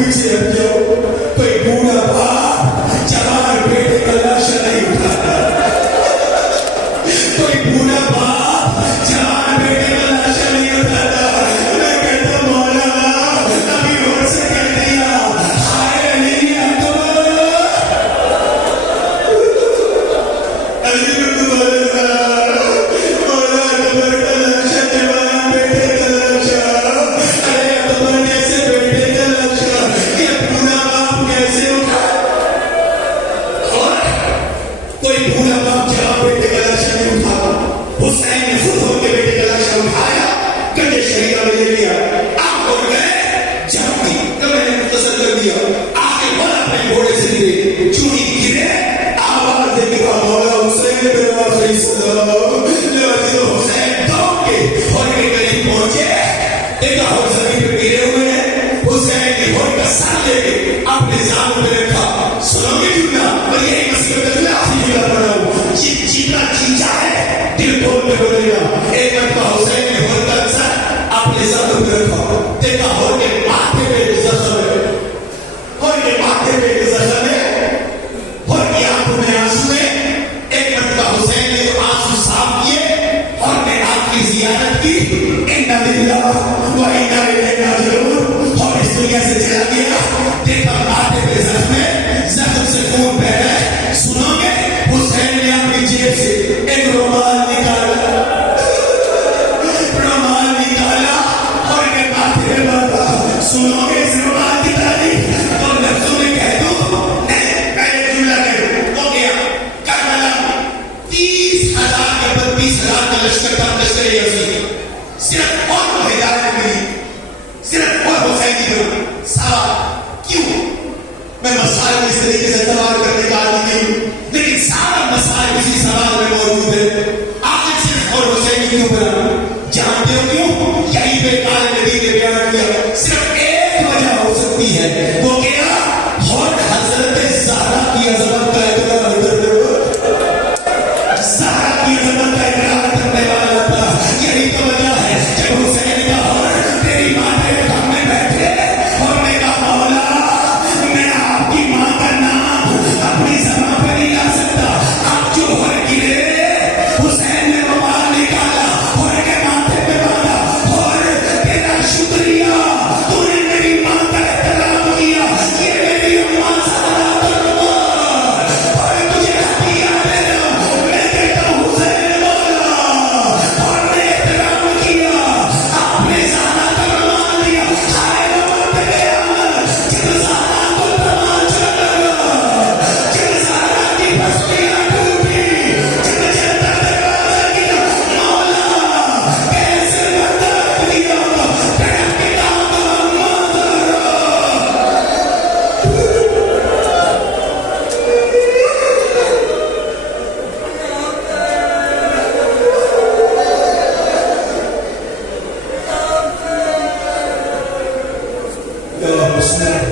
पीछे हट जाओ। कोई बूढ़ा बाप जवान बेटे का लाश नहीं उठाता। कोई बूढ़ा बाप जवान बेटे का लाश नहीं उठाता। मैं कहता मौला अभी होश से कह दिया हाय अली अकबर। अली अकबर मौला अकबर का लाश जवान बेटे का लाश। अरे अकबर जैसे बेटे का लाश ये बूढ़ा बाप कैसे उठा? और कोई बूढ़ा बाप जवान बेटे का लाश नहीं उठाता। हुसैन ने खुद होके बेटे का लाश उठाया, कंधे शरीर में ले लिया। आप उठ गए जाऊंगी तो मैंने मुख्तसर कर दिया। आगे बढ़ अपने घोड़े से गिरे, चूड़ी गिरे, आवाज देके कहा मौला हुसैन मेरा फैसला। जो हुसैन दौड़ के घोड़े के करीब पहुंचे, देखा हो जमीन पे गिरे हुए हैं। हुसैन ने घोड़े का सर लेके अपने जान पे रखा। सुनोगे जुमला और यही मसीबत का आखिरी जुमला पढ़ा हूं। जितना चीजा है दिल खोल के बोलेगा। एक मरतबा हुसैन ने घोड़े का सर अपने सर पे रखा। देखा घोड़े के माथे पे जख्म है, घोड़े के माथे पे जख्म है, घोड़े की आंखों में आंसू है। एक मरतबा हुसैन ने जो आंसू साफ किए और ने आखिरी जियारत की। इन्ना लिल्लाह व इन्ना इलैहि राजिऊन। और इस दुनिया से चला गया। देखा माथे पे जख्म है, जख्म से खून बह रहा है। सुनोगे हुसैन ने अपनी जेब से एक रुमाल निकाला, रुमाल निकाला और इन्हें माथे पे बांधा। सुनोगे इस रुमाल की तारीफ तो लफ्जों में कह दो नहीं, पहले जुमला कह दो हो गया। करबला 30,000 के 32,000 का लश्कर था, लश्कर यजीद। सिर्फ और हिदायत मिली, सिर्फ और हुसैन की जरूरत। सवाल क्यों? मैं मसाइल इस तरीके से सवाल करने का आदमी नहीं हूं, लेकिन सारा मसाइल इसी सवाल में मौजूद है। आखिर सिर्फ और हुसैन क्यों बना? जानते हो क्यों? यही बेकार नबी ने बयान किया। सिर्फ एक वजह हो सकती है, वो क्या? और हजरत ज़हरा की अज़मत का इकरार करने वाला, ज़हरा की अज़मत का इकरार करने वाला था। यही तो वजह है जब हुसैन का और तेरी माँ के सामने बैठे और मैं कहा मौला मैं आपकी माँ का नाम अपनी ज़बान पर नहीं ला सकता। आप जो और गिरे, हुसैन ने रुमाल निकाला और के माथे पे बांधा और तेरा शुक्रिया, तूने मेरी माँ का एहतराम किया। ये मेरी अम्मा ज़हरा कुर्बान और तुझे हदिया दे रहा हूं। मैं कहता हूं हुसैन मौला और ने एहतराम किया। आपने ज़हरा का रुमाल दिया। हाय वक्त गया जब ज़हरा को तमाचा लगा, जब ज़हरा की बस्तियां टूटी, जब जनता दरवाजा गिरा। मौला कैसे बर्दाश्त किया होगा तड़प के दांतों अम्मा ज़हरा। या हुसैन